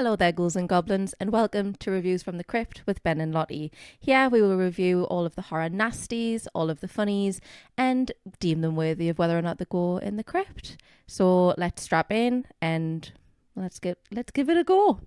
Hello there, ghouls and goblins, and welcome to Reviews from the Crypt with Ben and Lottie. Here we will review all of the horror nasties, all of the funnies, and deem them worthy of whether or not they go in the crypt. So let's strap in and let's give it a go.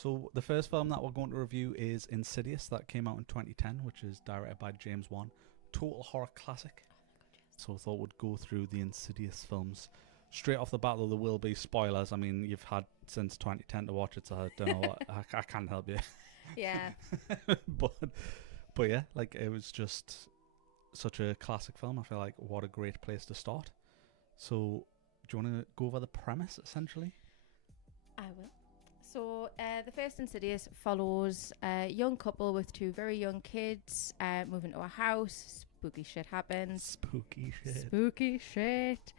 So the first film that we're going to review is Insidious, that came out in 2010, which is directed by James Wan. Total horror classic. So I thought we'd go through the Insidious films. Straight off the bat, though, there will be spoilers. I mean, you've had since 2010 to watch it, so I don't know what, I can't help you. Yeah. but yeah, like, it was just such a classic film. I feel like what a great place to start. So do you want to go over the premise, essentially? I will. So the first Insidious follows a young couple with two very young kids moving to a house. Spooky shit happens. Spooky shit.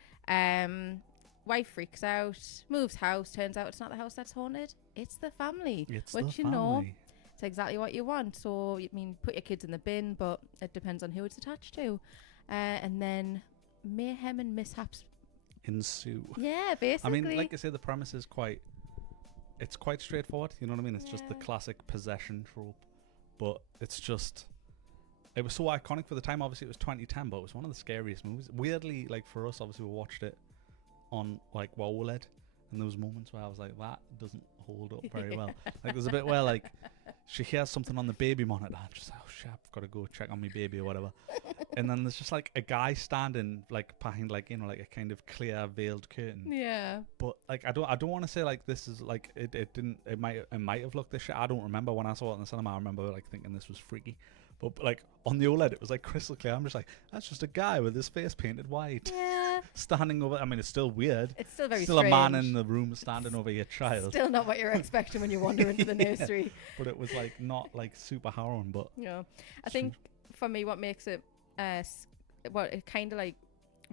Wife freaks out, moves house. Turns out it's not the house that's haunted. It's the family. It's which the you know, family. it's exactly what you want. So I mean, put your kids in the bin, but it depends on who it's attached to. And then mayhem and mishaps Ensue. Yeah, basically. I mean, like I say, the premise is quite straightforward. You know what I mean? It's just the classic possession trope, but it was so iconic for the time. Obviously, it was 2010, but it was one of the scariest movies. Weirdly, like for us, obviously, we watched it on like OLED, and there was moments where I was like, that doesn't hold up very well. Like there's a bit where like she hears something on the baby monitor, and she's like, oh shit, I've got to go check on my baby or whatever. And then there's just like a guy standing like behind like, you know, like a kind of clear veiled curtain. Yeah. But like I don't want to say like this is like it might have looked this shit. I don't remember when I saw it in the cinema. I remember like thinking this was freaky. But like on the OLED it was like crystal clear. I'm just like, that's just a guy with his face painted white. Yeah. Standing over. I mean, it's still weird. It's still very still strange. a man in the room standing over your child. Still not what you're expecting when you wander into the nursery. But it was like not like super harrowing. But yeah, I think for me, what makes it it kind of like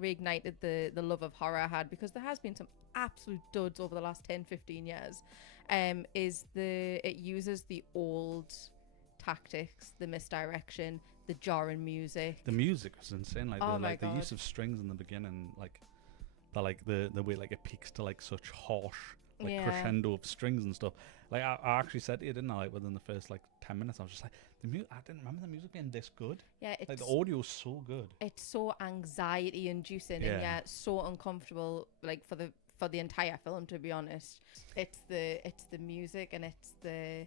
reignited the love of horror I had, because there has been some absolute duds over the last 10-15 years, is it uses the old tactics, the misdirection, the jarring music. The music was insane. Like the the use of strings in the beginning, like the way like it peaks to like such harsh crescendo of strings and stuff. Like I actually said to you, didn't I? Like within the first like 10 minutes, I was just like, I didn't remember the music being this good. Yeah, it's like the audio's so good. It's so anxiety inducing and yet so uncomfortable. Like for the entire film, to be honest, it's the music, and it's the,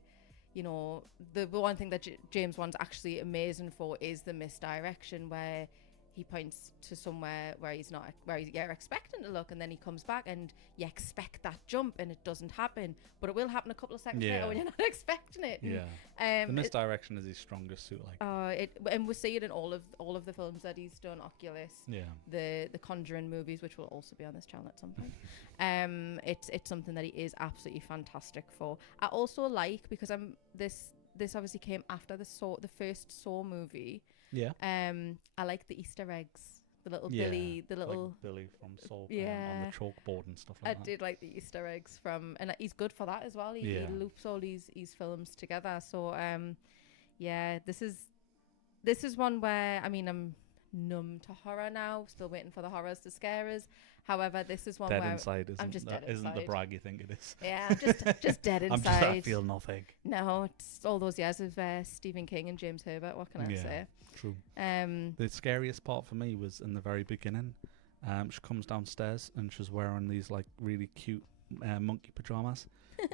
you know, the one thing that James Wan's actually amazing for is the misdirection, where he points to somewhere where you're expecting to look, and then he comes back and you expect that jump and it doesn't happen, but it will happen a couple of seconds later when you're not expecting it. Yeah. The misdirection is his strongest suit. Like and we see it in all of the films that he's done. Oculus, the Conjuring movies, which will also be on this channel at some point. It's something that he is absolutely fantastic for. I also like, because this obviously came after the first Saw movie. Yeah. I like the Easter eggs, the little Billy, like Billy from Saw, on the chalkboard and stuff like that. I did like the Easter eggs and he's good for that as well. He loops all these films together. So this is one where, I mean, I'm numb to horror now, still waiting for the horrors to scare us. However, this is one dead where inside I'm just dead isn't inside. the brag you think it is. Yeah, I'm just dead inside. I feel nothing. No, it's all those years of Stephen King and James Herbert. What can I say? True. The scariest part for me was in the very beginning. She comes downstairs and she's wearing these like really cute monkey pajamas,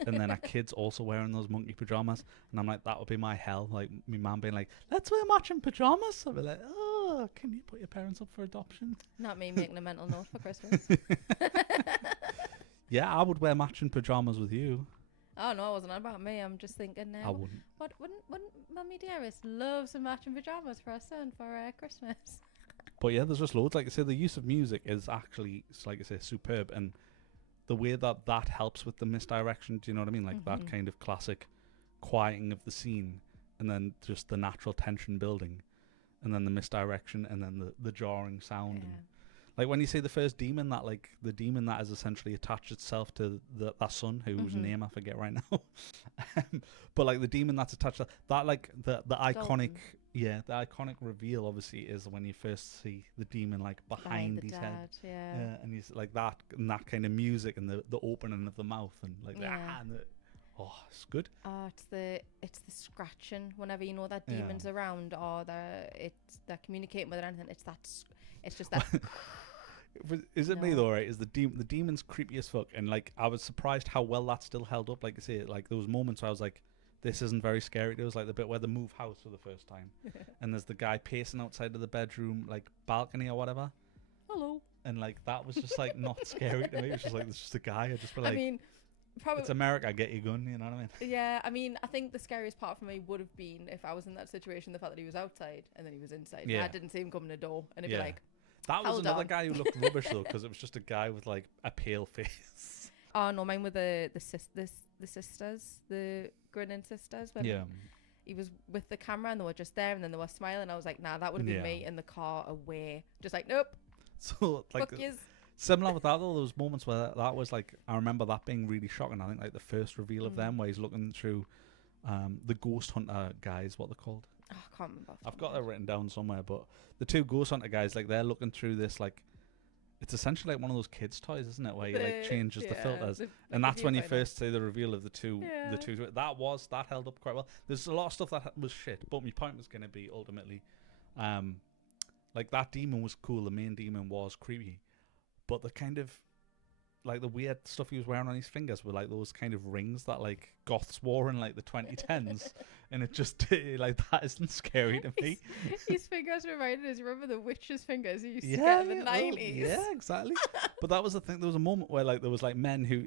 and then her kid's also wearing those monkey pajamas, and I'm like, that would be my hell. Like my mum being like, let's wear matching pajamas. I'd be like, oh, can you put your parents up for adoption? Not me making a mental note for Christmas. Yeah, I would wear matching pajamas with you. Oh no, it wasn't about me. I'm just thinking now. I wouldn't. Wouldn't Mummy Dearest love some matching pajamas for her son for Christmas? But yeah, there's just loads. Like I say, the use of music is actually, like I say, superb, and the way that helps with the misdirection. Do you know what I mean? Like that kind of classic quieting of the scene, and then just the natural tension building, and then the misdirection, and then the jarring sound. And Like when you see the first demon, that like the demon that has essentially attached itself to that son whose name I forget right now. But like the demon that's attached to that, like the iconic, Dalton. the iconic reveal obviously is when you first see the demon like behind his head. Yeah. And he's like that, and that kind of music and the opening of the mouth and like Yeah. oh, it's good. Oh, it's the scratching whenever you know that demon's around, or they're communicating with it or anything. It's just that. Is it me though? Right? Is the demon's creepy as fuck? And like I was surprised how well that still held up. Like I say, like there was moments where I was like, this isn't very scary. There was like the bit where they move house for the first time, and there's the guy pacing outside of the bedroom like balcony or whatever. Hello. And like that was just like not scary to me. It was just like it's just a guy. I just feel like, I mean, probably it's America. Get your gun. You know what I mean? Yeah, I mean, I think the scariest part for me would have been if I was in that situation, the fact that he was outside and then he was inside. Yeah. I didn't see him coming to the door, and it'd be like, that was hold another on. guy who looked rubbish though, because it was just a guy with like a pale face. oh no, mine were the sisters, the grinning sisters. When he was with the camera and they were just there, and then they were smiling. I was like, nah, that would have been me in the car away, just like, nope. So like similar with that though, there was moments where that was like, I remember that being really shocking. I think like the first reveal of them where he's looking through the ghost hunter guys, what they're called. Oh, I can't remember. I've got that written down somewhere, but the two ghost hunter guys, like they're looking through this, like it's essentially like one of those kids' toys, isn't it? Where you like changes the filters, and that's when you first see the reveal of the two. That held up quite well. There's a lot of stuff that was shit, but my point was going to be ultimately, like that demon was cool. The main demon was creepy, but the kind of like the weird stuff he was wearing on his fingers were like those kind of rings that like goths wore in like the 2010s, and it just like that isn't scary to me. His fingers reminded us, remember the witch's fingers you used to get in the 90s? Yeah, exactly. But that was the thing. There was a moment where like there was like men who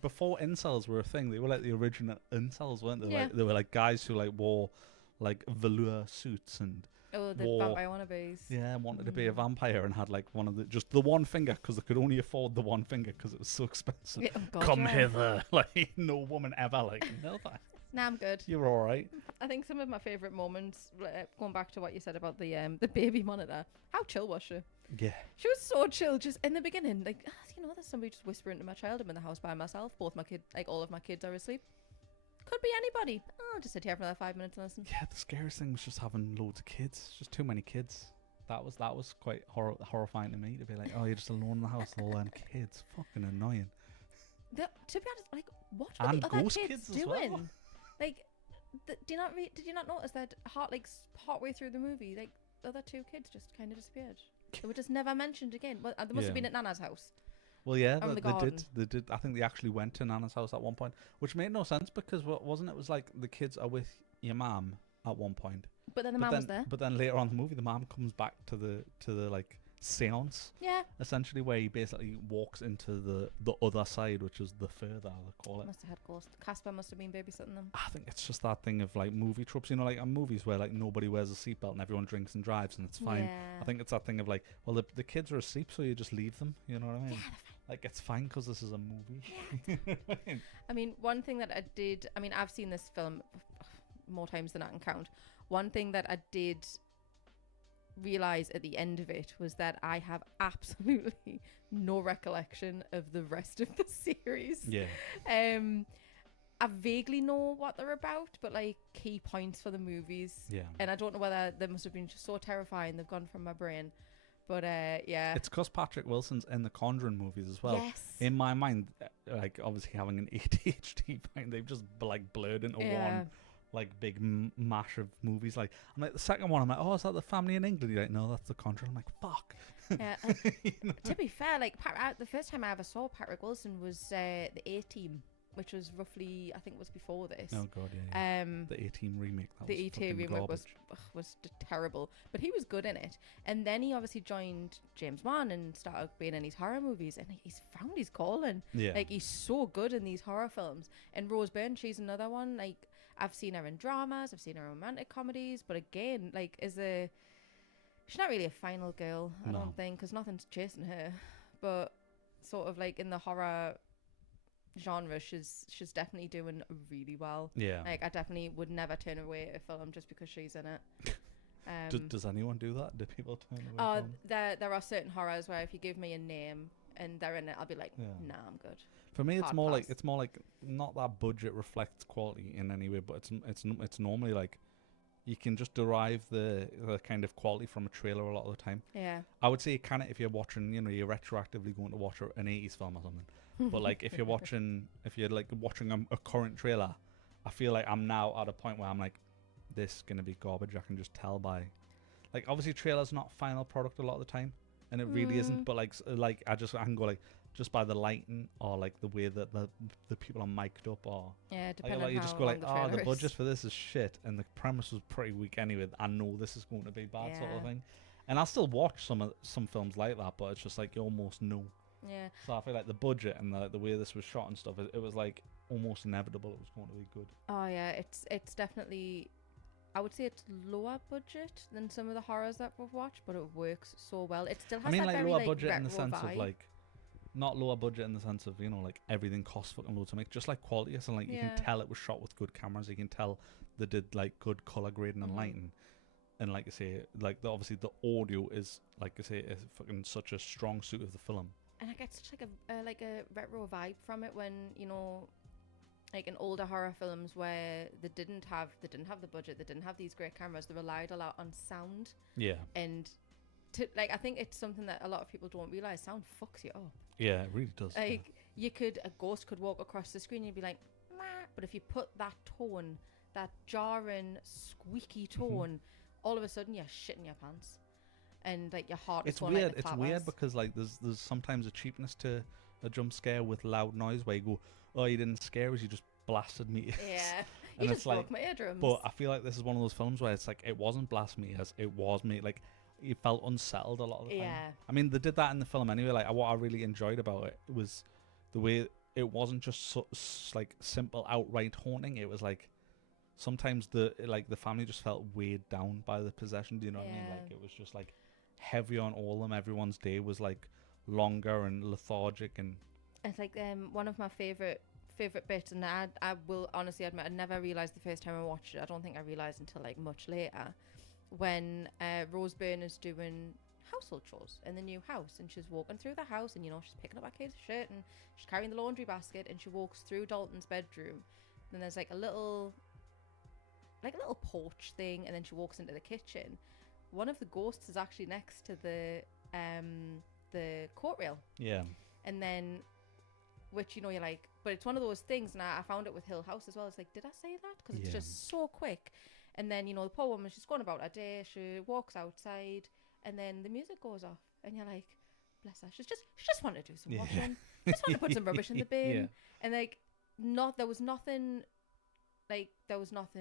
before incels were a thing, they were like the original incels, weren't they? Yeah. Like they were like guys who like wore like velour suits and the vampire wannabes. Yeah, wanted to be a vampire and had like one of just the one finger because they could only afford the one finger because it was so expensive. Yeah, oh God, Come hither, like no woman ever like. No, thanks. Nah, I'm good. You're all right. I think some of my favourite moments, going back to what you said about the baby monitor, how chill was she? Yeah. She was so chill. Just in the beginning, like there's somebody just whispering to my child. I'm in the house by myself. Both my all of my kids are asleep. Could be anybody. I'll just sit here for another 5 minutes and listen. Yeah, the scariest thing was just having loads of kids. Just too many kids. That was quite horrifying to me, to be like, oh, you're just alone in the house with all them kids. Fucking annoying. To be honest, like, what were and the other ghost kids as doing? well. Like, did you not notice that partway through the movie, like the other two kids just kind of disappeared? They were just never mentioned again. Well, they must have been at Nana's house. Well, yeah, Or in the garden. they did. I think they actually went to Nana's house at one point, which made no sense because wasn't it was like the kids are with your mum at one point. But then the mum was there. But then later on in the movie, the mum comes back to the like seance. Yeah. Essentially, where he basically walks into the other side, which is the further, they call it. Must have had ghost. Casper must have been babysitting them. I think it's just that thing of like movie tropes, like in movies where like nobody wears a seatbelt and everyone drinks and drives and it's fine. Yeah. I think it's that thing of like, well, the kids are asleep, so you just leave them. You know what I mean? Yeah, like it's fine because this is a movie. Yeah. I mean, one thing that I did. I mean, I've seen this film more times than I can count. One thing that I did realize at the end of it was that I have absolutely no recollection of the rest of the series. Yeah. I vaguely know what they're about, but like key points for the movies. Yeah. And I don't know whether they must have been just so terrifying they've gone from my brain. But yeah. It's because Patrick Wilson's in the Conjuring movies as well. Yes. In my mind, like obviously having an ADHD mind, they've just like blurred into one like big mash of movies. Like I'm like the second one, I'm like, oh, is that the Family in England? You're like, no, that's the Conjuring. I'm like, fuck. Yeah. To be fair, like the first time I ever saw Patrick Wilson was the A-Team, which was roughly, I think, was before this. Oh god, yeah. The A-Team remake. The A-Team remake was terrible, but he was good in it. And then he obviously joined James Wan and started being in these horror movies, and he's found his calling. Yeah. Like he's so good in these horror films. And Rose Byrne, she's another one. Like I've seen her in dramas, I've seen her in romantic comedies, but again, like she's not really a final girl, I don't think, because nothing's chasing her. But sort of like in the horror genre, she's definitely doing really well. Yeah. Like I definitely would never turn away a film just because she's in it. Does anyone do that? Do people turn away Oh, from? there are certain horrors where if you give me a name and they're in it, I'll be like, nah, I'm good. For me, it's Hard more pass. like not that budget reflects quality in any way, but it's normally like you can just derive the kind of quality from a trailer a lot of the time. Yeah. I would say kind of if you're watching, you're retroactively going to watch an 80s film or something. But like if you're watching a current trailer, I feel like I'm now at a point where I'm like, this is gonna be garbage. I can just tell by, like, obviously trailers not final product a lot of the time, and it really isn't. But like I can go like just by the lighting or like the way that the people are mic'd up or depending like, on you how just go long like, the the budget is. for this is shit, and the premise was pretty weak anyway. I know this is going to be bad, sort of Yeah. thing. And I'll still watch some films like that, but it's just like you almost know. Yeah. So I feel like the budget and the way this was shot and stuff, it was like almost inevitable it was going to be good. Oh yeah, it's definitely. I would say it's lower budget than some of the horrors that we've watched, but it works so well. It still has that like very lower budget in the retro sense vibe. of like, not lower budget in the sense of like everything costs fucking loads to make, just like quality. So like you can tell it was shot with good cameras. You can tell they did like good color grading and lighting. And like I say, like obviously the audio is like I say is fucking such a strong suit of the film. And I get such like a retro vibe from it when like in older horror films where they didn't have the budget, they didn't have these great cameras, they relied a lot on sound. Yeah. And I think it's something that a lot of people don't realize. Sound fucks you up. Yeah, it really does. Like a ghost could walk across the screen and you'd be like, meh. But if you put that tone, that jarring, squeaky tone, all of a sudden you're shitting your pants. And like your heart is going weird. like the clappers. It's weird because like there's sometimes a cheapness to a jump scare with loud noise where you go, oh, you didn't scare us, you just blasted me. Yeah. And You it's just broke like, my eardrums. but I feel like this is one of those films where it's like it wasn't blasphemy as it was me. Like you felt unsettled a lot of the time. Yeah. I mean, they did that in the film anyway. Like what I really enjoyed about it was the way it wasn't just like simple outright haunting. It was like sometimes the family just felt weighed down by the possession. Do you know what I mean? Like it was just like heavy on all of them. Everyone's day was like longer and lethargic, and It's like one of my favorite bits, and I will honestly admit I never realized the first time I watched it. I don't think I realized until like much later, when Rose Byrne is doing household chores in the new house, and she's walking through the house, and she's picking up her kid's shirt, and she's carrying the laundry basket, and she walks through Dalton's bedroom. Then there's like a little porch thing, and then she walks into the kitchen. One of the ghosts is actually next to the court rail. yeah. And then, which you're like, but it's one of those things, and I found it with Hill House as well. It's like, did I say that? Because it's just so quick. And then the poor woman, she's going about her day. She walks outside, and then the music goes off, and you're like, bless her. She just wanted to do some washing. Just want to put some rubbish in the bin. Yeah. And like, there was nothing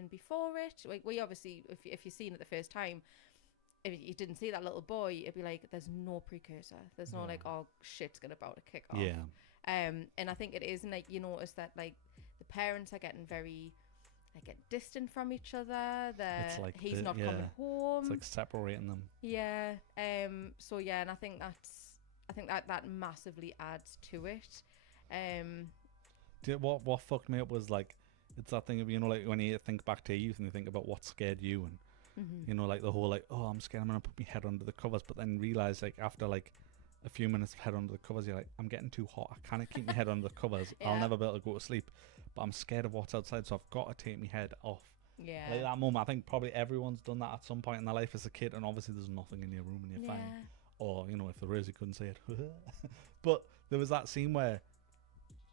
before it. Like we obviously, if you've seen it the first time, if you didn't see that little boy, it'd be like, there's no precursor. There's no like, oh shit's gonna about to kick off. Yeah. And I think it is, and like you notice that like the parents are getting very get distant from each other. It's like he's not coming home. It's like separating them. Yeah. So yeah, and I think that massively adds to it. What fucked me up was like, it's that thing of like when you think back to your youth and you think about what scared you, and like the whole like, oh, I'm scared, I'm gonna put my head under the covers, but then realize like after like a few minutes of head under the covers, you're like, I'm getting too hot, I can't keep my head under the covers. I'll never be able to go to sleep, but I'm scared of what's outside, so I've got to take my head off. Yeah. Like that moment, I think probably everyone's done that at some point in their life as a kid, and obviously there's nothing in your room and you're fine. Or if there is, you couldn't say it. But there was that scene where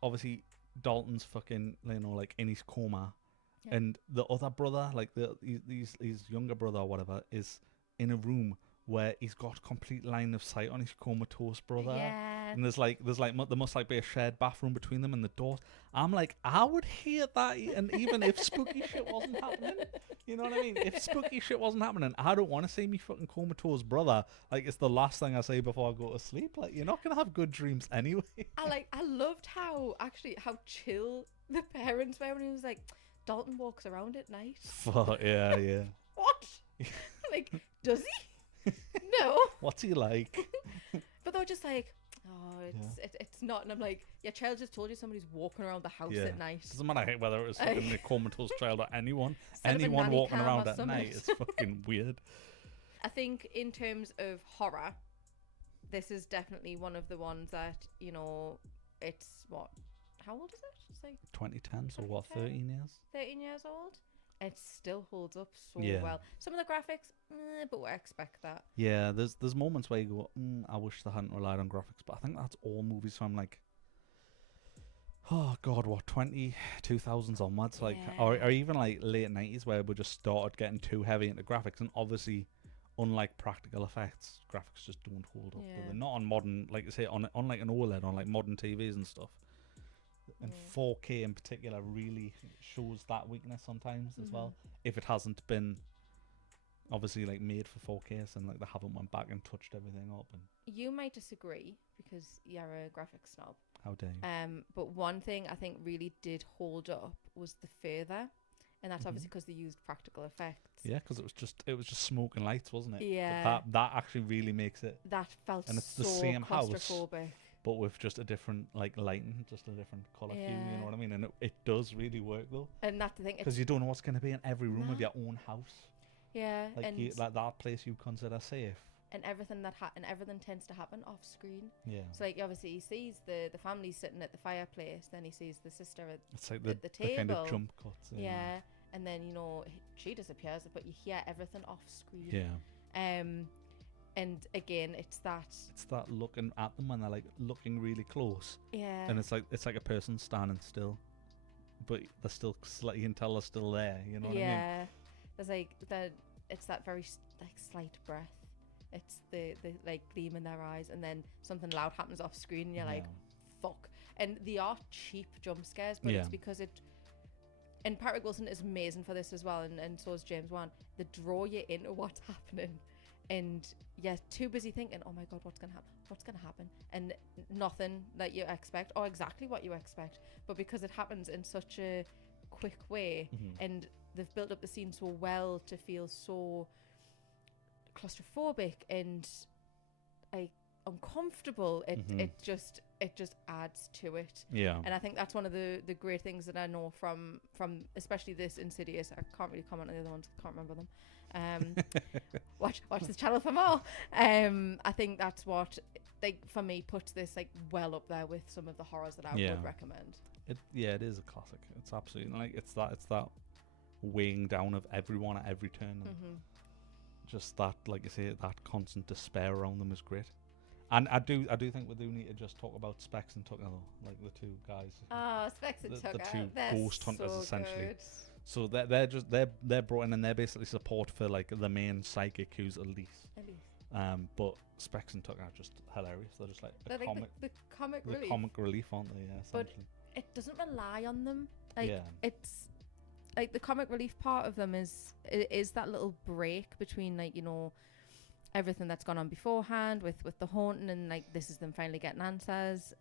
obviously Dalton's fucking like in his coma, and the other brother, like his younger brother or whatever, is in a room where he's got complete line of sight on his comatose brother. Yeah. And there must be a shared bathroom between them and the doors. I'm like, I would hate that, and even if spooky shit wasn't happening, you know what I mean? If spooky shit wasn't happening, I don't want to see me fucking comatose brother. Like, it's the last thing I say before I go to sleep. Like, you're not gonna have good dreams anyway. I loved how chill the parents were when he was like, Dalton walks around at night. Fuck yeah. What? Like, does he? No. What's he like? But they were just like, oh, it's not. And I'm like, your child just told you somebody's walking around the house at night. Doesn't matter whether it was fucking a comatose child or anyone Set up a walking nanny around cam or at something. night. It's fucking weird. I think in terms of horror, this is definitely one of the ones that, you know, it's what? How old is it? It's like 2010, so what, 2010? 13 years? 13 years old. It still holds up so Yeah. well. Some of the graphics, but I expect that. Yeah, there's moments where you go, I wish they hadn't relied on graphics, but I think that's all movies from like, oh god, what, 2000s onwards, like, or Yeah. even like late 90s, where we just started getting too heavy into graphics, and obviously, unlike practical effects, graphics just don't hold up. Yeah. They're not on modern, like you say, on like an OLED, on like modern TVs and stuff. And 4K in particular really shows that weakness sometimes as well. If it hasn't been obviously like made for 4K, and like they haven't went back and touched everything up. And You might disagree because you're a graphics snob. how dare you? But one thing I think really did hold up was the further, and that's obviously because they used practical effects. Yeah, because it was just smoke and lights, wasn't it? Yeah. But that actually really makes it. That felt And it's so the same house, claustrophobic. but with just a different like lighting, just a different color hue. You know what I mean? And it does really work though. And that's the thing. Because you don't know what's going to be in every room of your own house. Yeah. Like And like that place you consider safe. and everything everything tends to happen off screen. Yeah. So like obviously he sees the family sitting at the fireplace, then he sees the sister It's like at the table. the kind of jump cuts. Yeah. And then, you know, she disappears, but you hear everything off screen. Yeah. And again, it's that looking at them when they're like looking really close. Yeah. And it's like a person standing still, but they're still you can tell they're still there. You know what I mean? Yeah. There's like it's that very like slight breath. It's the like gleam in their eyes, and then something loud happens off screen, and you're like, fuck. And they are cheap jump scares, but it's because it. And Patrick Wilson is amazing for this as well, and so is James Wan. They draw you into what's happening, and you're too busy thinking, oh my god, what's gonna happen? What's gonna happen? And nothing that you expect, or exactly what you expect, but because it happens in such a quick way, and they've built up the scene so well to feel so claustrophobic and like uncomfortable, it just adds to it. Yeah. And I think that's one of the great things that I know from especially this Insidious. I can't really comment on the other ones, can't remember them. Watch this channel for more. I think that's what like for me puts this like well up there with some of the horrors that I would recommend. It is a classic. It's absolutely like it's that weighing down of everyone at every turn. And just that, like you say, that constant despair around them is great. And I do think we do need to just talk about Specs and Tucker though, like the two guys. Oh, Specs and Tucker. The two they're ghost hunters so essentially. Good. So they're brought in and they're basically support for like the main psychic who's Elise. But Specs and Tucker are just hilarious. They're just like the comic relief, aren't they? Yeah, but it doesn't rely on them. Like yeah. It's like the comic relief part of them is that little break between like, you know, everything that's gone on beforehand with the haunting, and like this is them finally getting answers.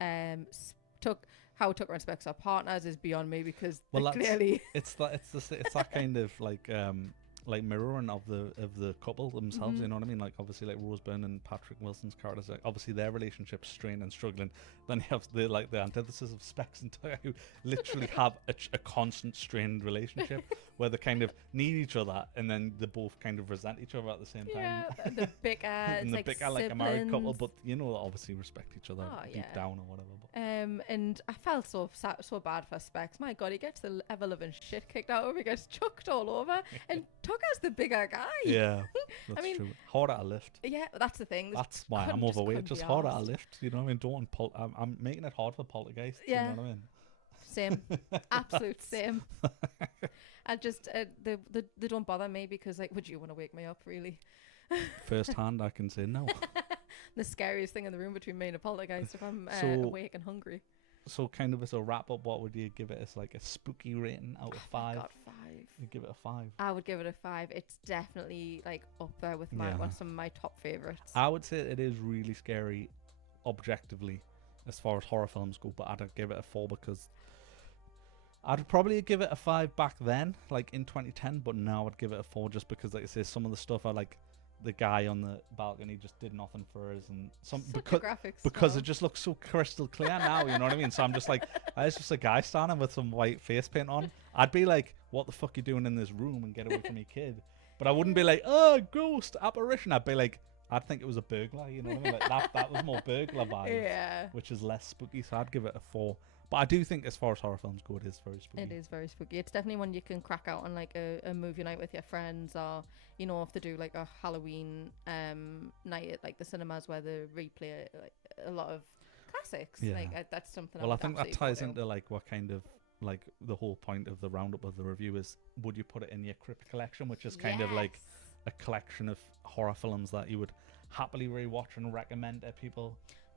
How Tucker and Specs are partners is beyond me, because clearly it's that kind of like mirroring of the couple themselves. You know what I mean? Like obviously like Rose Byrne and Patrick Wilson's characters, like obviously their relationship's strained and struggling. Then you have the antithesis of Specs and Tucker, who literally have a constant strained relationship where they kind of need each other, and then they both kind of resent each other at the same time. Yeah, the bicker. And it's the bicker like a married couple, but you know, obviously respect each other deep down or whatever. But. And I felt so bad for Specs. My God, he gets the ever loving shit kicked out of him. He gets chucked all over, and Tucker's the bigger guy. Yeah, that's true. Harder to lift. Yeah, that's the thing. That's why I'm overweight. Just harder to lift. You know what I mean? Don't I'm making it hard for poltergeists. Yeah. You know what I mean? Same. Absolute same. I just they don't bother me, because like, would you want to wake me up really? First hand, I can say no. The scariest thing in the room between me and a poltergeist if I'm awake and hungry. So kind of as a wrap up, what would you give it as like a spooky rating out of 5? God, 5. You'd give it a 5. I would give it a 5. It's definitely like up there with some of my top favorites. I would say it is really scary objectively as far as horror films go, but I'd give it a 4 because I'd probably give it a 5 back then, like in 2010, but now I'd give it a 4 just because, like I say, some of the stuff I like. The guy on the balcony just did nothing for us, and because it just looks so crystal clear now. You know what I mean? So I'm just like, it's just a guy standing with some white face paint on. I'd be like, "What the fuck are you doing in this room?" and get away from your kid. But I wouldn't be like, oh, ghost apparition. I'd be like, I'd think it was a burglar. You know what I mean? Like that was more burglar vibes. Yeah. Which is less spooky. So I'd give it a 4. But I do think, as far as horror films go, it is very spooky. It is very spooky. It's definitely one you can crack out on like a movie night with your friends, or you know, if they do like a Halloween night at like the cinemas where they replay like a lot of classics. Yeah. Like that's something. Well, I think that absolutely ties go to. into like what kind of like the whole point of the roundup of the review is: would you put it in your Crypt collection, which is kind of like a collection of horror films that you would happily rewatch and recommend to people?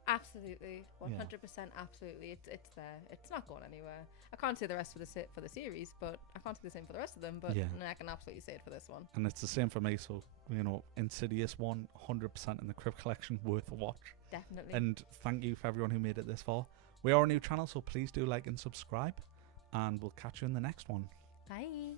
Absolutely, 100%, absolutely. It's there. It's not going anywhere. I can't say the rest for the series, but I can't say the same for the rest of them. But I can absolutely say it for this one. And it's the same for me. So Insidious 100% in the Crypt collection, worth a watch. Definitely. And thank you for everyone who made it this far. We are a new channel, so please do like and subscribe, and we'll catch you in the next one. Bye.